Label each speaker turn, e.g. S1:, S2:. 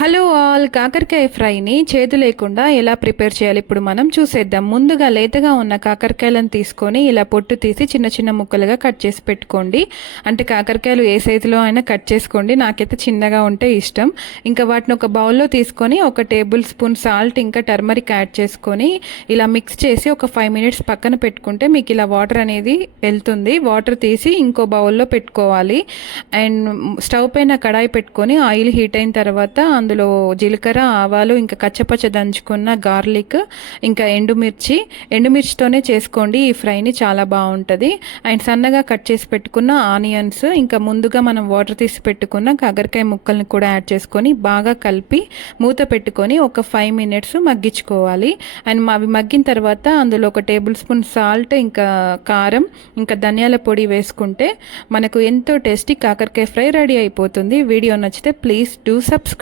S1: Hello all. కాకరకాయ ఫ్రైని చేదు లేకుండా ఎలా ప్రిపేర్ చేయాలి? ఇప్పుడు మనం చూసేద్దాం. ముందుగా లేతగా ఉన్న కాకరకాయలను తీసుకొని ఇలా పొట్టు తీసి చిన్న చిన్న ముక్కలుగా కట్ చేసి పెట్టుకోండి. అంటే కాకరకాయలు ఏ సైజులో అయినా కట్ చేసుకోండి. నాకైతే చిన్నగా ఉంటే ఇష్టం. ఇంకా వాటిని ఒక బౌల్లో తీసుకొని ఒక టేబుల్ స్పూన్ సాల్ట్ ఇంకా టర్మరిక్ యాడ్ చేసుకొని ఇలా మిక్స్ చేసి ఒక ఫైవ్ మినిట్స్ పక్కన పెట్టుకుంటే మీకు ఇలా వాటర్ అనేది వెళ్తుంది. వాటర్ తీసి ఇంకో బౌల్లో పెట్టుకోవాలి. అండ్ స్టవ్ పైన కడాయి పెట్టుకొని ఆయిల్ హీట్ అయిన తర్వాత అందులో జీలకర్ర ఆవాలు ఇంకా కచ్చపచ్చ దంచుకున్న గార్లిక్ ఇంకా ఎండుమిర్చి. ఎండుమిర్చితోనే చేసుకోండి ఈ ఫ్రైని చాలా బాగుంటుంది. అండ్ సన్నగా కట్ చేసి పెట్టుకున్న ఆనియన్స్ ఇంకా ముందుగా మనం వాటర్ తీసి పెట్టుకున్న కాకరకాయ ముక్కల్ని కూడా యాడ్ చేసుకొని బాగా కలిపి మూత పెట్టుకొని ఒక ఫైవ్ మినిట్స్ మగ్గించుకోవాలి. అండ్ అవి మగ్గిన తర్వాత అందులో ఒక టేబుల్ స్పూన్ సాల్ట్ ఇంకా కారం ఇంకా ధనియాల పొడి వేసుకుంటే మనకు ఎంతో టేస్టీ కాకరకాయ ఫ్రై రెడీ అయిపోతుంది. వీడియో నచ్చితే ప్లీజ్ డూ సబ్స్క్రైబ్